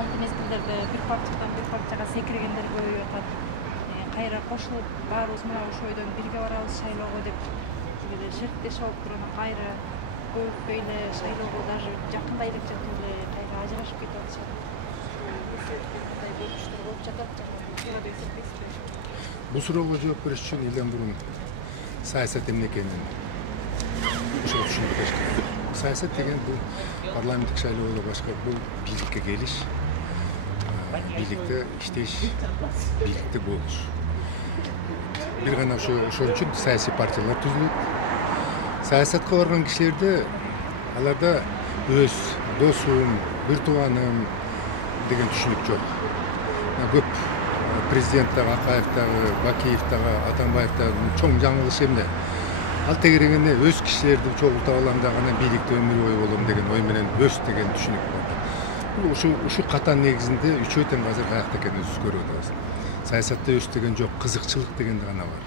соңку мезгилдерде бир партиядан бир партияга секиргендер көбөйүп атат. Кайра кошулуп баарыбыз мына ошол ойдон бирге барабыз шайлоого деп шерттешип алып туруп кайра көбүкпөй эле шайлоого даже жакындай элек жатып эле кайра ажырашып кетип атышат. Болуп жатат. Бул суроого жооп бериш үчүн элден мурун саясат эмне экенин ошол түшүнүп бериш керек. Саясат деген бул парламенттик шайлоодо башка бул бийликке келиш, бийликте иштеш, бийликте болуш. Бир гана ошол үчүн саясий партиялар түзүлөт. Саясатка барган кишилерде аларда өз досум, бир тууганым деген түшүнүк жок. Көп президенттагы, Акаевдагы, Бакиевдагы, Атамбаевдагы чоң жаңылыш эмне? Ал тегерегенде өз кишилерди чогултуп алам да анан бийликте өмүр бою болом деген ой менен өз деген түшүнүк бар. Бул ушу катан негизинде үчөө тең азыр каякта экенибизди көрүп атабыз. Саясатта өз деген жок, кызыкчылык деген гана бар.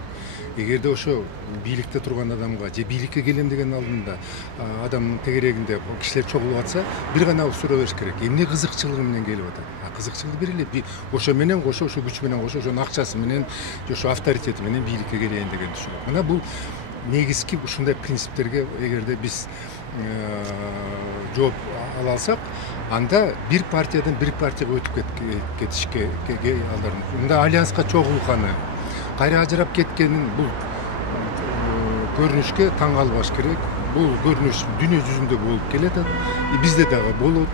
Эгерде ошо бийликте турган адамга же бийликке келем деген алдында адамдын тегерегинде кишилер чогулуп атса, бир гана суроо бериш керек. Эмне кызыкчылыгы менен келип атат? Кызыкчылык бир эле ошо менен кошо, ошо күч менен кошо, ошонун акчасы менен, ошо авторитети менен бийликке келейин деген түшүнүк. Мына бул негизги ушундай принциптерге эгерде биз жооп ала алсак, анда бир партиядан бир партияга өтүп кетишке алар. Мында альянска чогулганы, кайра ажырап кеткенин бул көрүнүшкө таң калбаш керек. Бул көрүнүш дүйнө жүзүндө болуп келатат. Бизде дагы болот.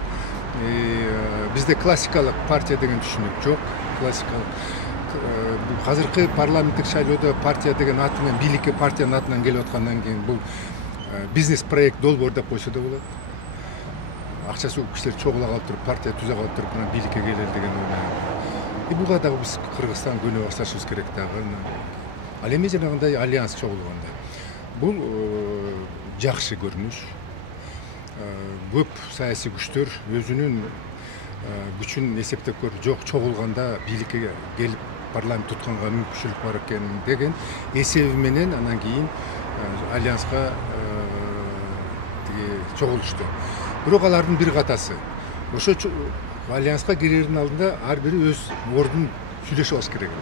Бизде классикалык партия деген түшүнүк жок. Классикалык азыркы парламенттик шайлоодо партия деген аты менен бийликке партиянын атынан келип аткандан кийин бул бизнес проект долбоор деп койсо да болот. Акчасы көп кишилер чогула калып туруп, партия түзө калып туруп, мына бийликке келели деген ой менен. Буга дагы биз Кыргызстан көнө башташыбыз керек дагы. Ал эми жанагындай альянс чогулганда. Бул жакшы көрүнүш. Көп саясий күчтөр өзүнүн күчүн эсептеп көрүп, жок чогулганда бийликке келип парламент тутканга мүмкүнчүлүк бар экен деген эсеби менен анан кийин альянска чогулушту. Бирок алардын бир катасы ошо альянска кирердин алдында ар бири өз ордун сүйлөшүп алыш керек эле.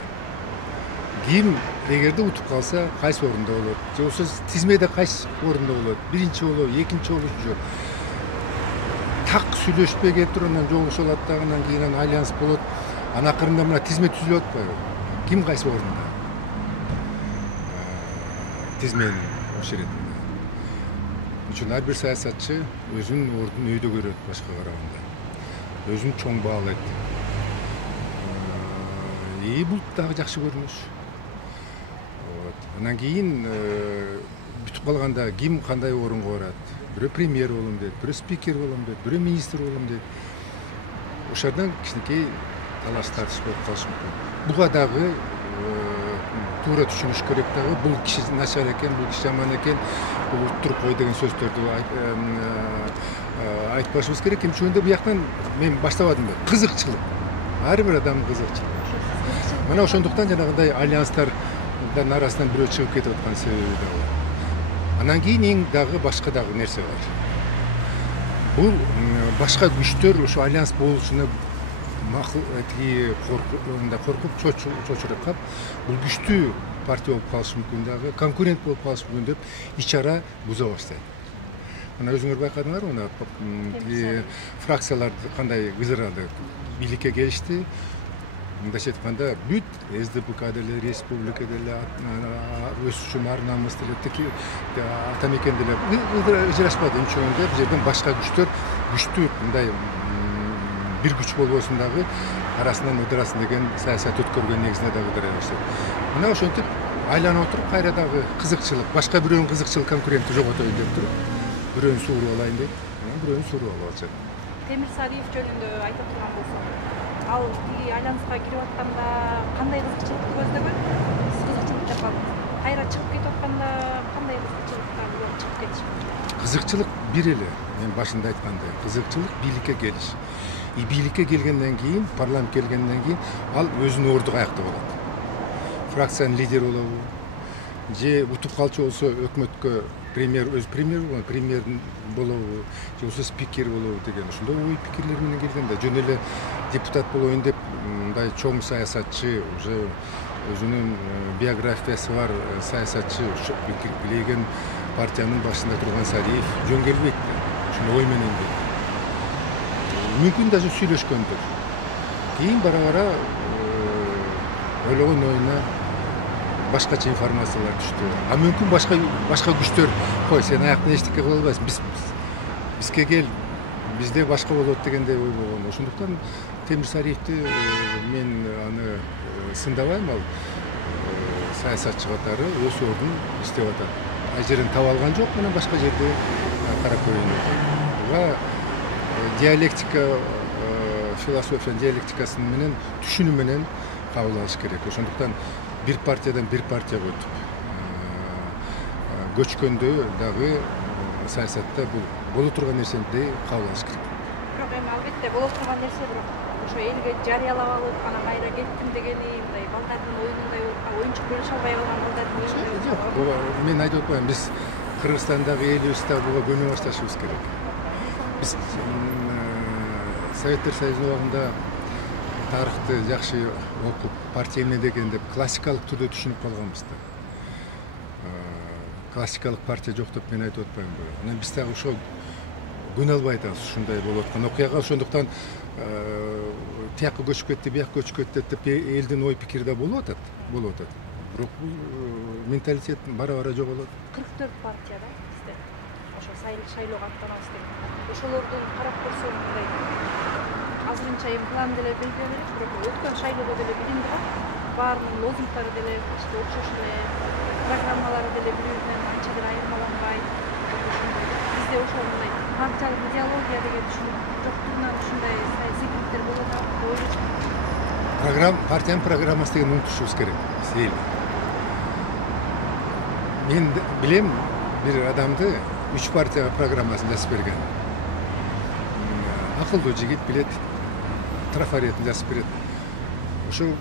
Ким эгерде утуп калса, кайсы орунда болот, же болсо тизмеде кайсы орунда болот, биринчи болобу, экинчи болобу, жок. Так сүйлөшпөй келип туруп анан жолугуша алат дагы, анан кийин альянс болот. Анан акырында мына тизме түзүлүп атпайбы? Ким кайсы орунда? Тизменин ошол иретинде. Үчүн ар бир саясатчы өзүнүн ордун өйдө көрөт башка караганда. Өзүн чоң баалайт. Бул дагы жакшы көрүнүш. Анан кийин бүтүп калганда ким кандай орунга барат? Бирөө премьер болом дейт, бирөө спикер болом дейт, бирөө министр болом дейт. Ошолордон кичинекей талаш тартыш болуп калышы мүмкүн. Буга дагы туура түшүнүш керек дагы. Бул киши начар экен, бул киши жаман экен, бул уттуруп кой деген сөздөрдү айтпашыбыз керек. Ошондо бияктан мен баштабадым да. Кызыкчылык. Ар бир адамдын кызыкчылыгы. Мына ошондуктан жанагындай альянстардын арасынан бирөө чыгып кетип аткан себеби да бар. Анан кийин эң дагы башка дагы нерсе бар. Бул башка күчтөр ошо альянс болушуна коркуп чочуруп калып, бул күчтүү партия болуп калышы мүмкүн дагы, конкурент болуп калышы мүмкүн деп ич-ара буза баштайт. Мына өзүңөр байкадыңарбы, мына фракциялар кандай кызырады, бийликке келишти. Мындайча айтканда бүт СДПК деле, республика деле, өсүшүм ар намыс деле, атамекен деле ыжырашпады. Ошондо бул жерден башка күчтөр күчтүү мындай бир күч болбосун дагы арасынан ыдырасын деген саясат өткөргөн негизинде дагы ыдыра баштайт. Мына ошентип айланып отуруп кайра дагы кызыкчылык, башка бирөөнүн кызыкчылык конкурентти жоготоюн деп туруп, бирөөнү сууруп алайын деп, бирөөнү сууруп алып атышат. Темир Сариев жөнүндө айтып турган болсок, ал альянска кирип атканда кандай кызыкчылыкты көздөгөн? Сиз кызыкчылык деп калдыңыз. Кайра чыгып кетип атканда кандай кызыкчылыкка булар чыгып кетиши? Кызыкчылык бир эле, мен башында айткандай, кызыкчылык бийликке келиш. Бийликке келгенден кийин, парламент келгенден кийин ал өзүнүн орду каякта болот. Фракциянын лидери болобу, же утуп калчу болсо өкмөткө өз премьер болобу, же болсо спикер болобу деген ошондой ой пикирлер менен келгенде жөн эле депутат болоюн деп мындай чоң саясатчы, уже өзүнүн биографиясы бар саясатчы, билеген партиянын башында турган Сариев жөн келбейт. Ошону ой менен келди. Мүмкүн даже сүйлөшкөндүр. Кийин бара-бара ойлогон оюна башкача информациялар түштү. А мүмкүн башка күчтөр, кой сен аяктан эчтеке кыла албайсың, бизге кел, бизде башка болот дегендей ойлогон. Ошондуктан Темир Сариевди мен аны сындабайм, ал саясатчы катары өз ордун издеп атат. Ажерин таба алган жок, менен башка жерде карап көрөйүн. Буга диалектика, философиянын диалектикасы менен, түшүнүү менен кабыл алыш керек. Ошондуктан бир партиядан бир партияга өтүп көчкөндө дагы саясатта бул боло турган нерсени кабыл алыш керек. Бирок эми албетте боло турган нерсе, бирок ошо элге жарыялап алып, анан кайра кеттим дегени, мындай балдардын оюнундай оюнчук бөлүшө албай калган балдардын оюнундай. Мен айтып атпаймын, биз Кыргызстандагы элибиз да буга көнө башташыбыз керек. Биз Советтер Союзунун убагында тарыхты жакшы окуп, партия эмне деген деп классикалык түрдө түшүнүп калганбыз да. Классикалык партия жок деп мен айтып атпаймынбы. Анан биз дагы ошо күнө албай атабыз ушундай болуп аткан окуяга. Ошондуктан тияка көчүп кетти, бияка көчүп кетти деп элдин ой пикири да болуп атат. Бирок бул менталитет бара-бара жоголот. 44 партия да бизде. Ошо шайлоого аттанабыз деп. Ошолордун карап көрсөм мындай азырынча эми план деле белгилүү, бирок өткөн шайлоодо деле билинди го. Баарынын лозунгдары деле окшош эле, программалары деле бири-биринен анча деле айырмаланбай. Бизде ошо мындай партиялык идеология деген түшүнүк жоктугунан ушундай саясий кириктер болот деп ойлойм. Партиянын программасы деген унутушубуз керек. Эл. Мен билем бир адамды 3 партияга программасын жазып берген. Акылдуу жигит билет, трафаретин жазып берет. Ошо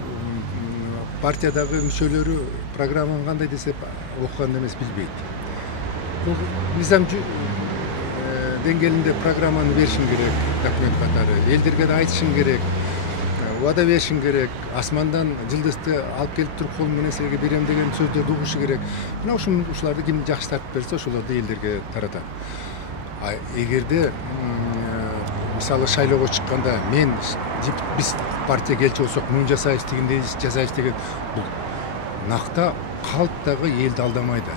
партиядагы мүчөлөрү программаны кандай десе окуган эмес, билбейт. Бул мыйзам деңгээлинде программаны беришиң керек, документ катары. Элдерге да айтышың керек, убада беришиң керек, асмандан жылдызды алып келип туруп кол менен силерге берем деген сөздөрдү угушу керек. Мына ушуларды ким жакшы тартып берсе, ошолорду элдерге таратат. Эгерде мисалы шайлоого чыкканда биз партия келчү болсок муну жасайбыз, тигиндей жасайбыз деген бул накта калптагы элди алдамайды.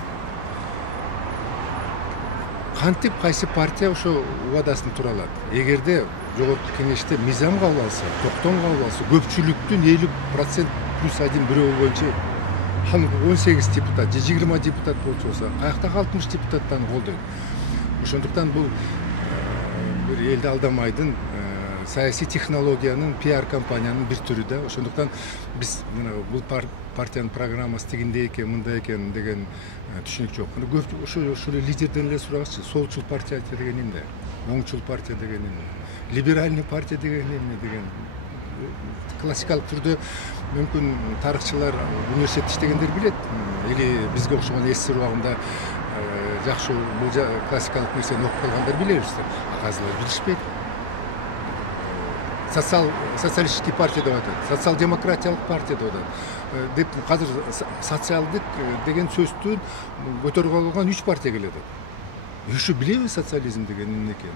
Кантип кайсы партия ошо убадасын тура алат? Эгерде жогорку кеңеште мыйзам кабыл алса, токтом кабыл алса, көпчүлүктүн 50% плюс 1 бирөө болгончу ал 18 депутат, 20 депутат болсо, каяктагы 60 депутаттан колдойт. Ошондуктан бул бир элди алдамайдын саясий технологиянын, пиар компаниянын бир түрү да. Ошондуктан биз бул партиянын программасы тигиндей экен, мындай экен деген түшүнүк жок. Ошо лидерден эле сурагычы, солчул партия деген эмне? Оңчул партия деген эмне? Либеральный партия деген эмне деген? Классикалык түрдө мүмкүн тарыхчылар, университетте иштегендер билет. Или бизге окшогон СССР убагында жакшы бул классикалык нерсени окуп калгандар билебиз. Казылар билишпейт. Социалистический партия деп атат, социал-демократиялык партия деп атат. Деп азыр социалдык деген сөздү көтөрүп алган 3 партия келет. Ушу билебиз социализм деген эмне экенин.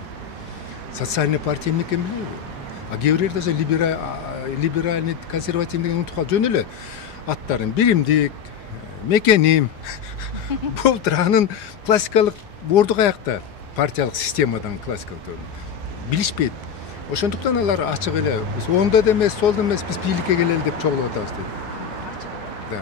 Социальный партия эмне экенин билеби? А кээ бирлер даже либеральный, консервативный деген унутуп калып жөн эле аттарын. Биримдик, мекеним. Бул туранын классикалык борду каякта? Партиялык системадан классикалык билишпейт. Ошондуктан алар ачык эле оңдо да эмес, солдо эмес, биз бийликке келели деп чогулуп атабыз дейт. Да.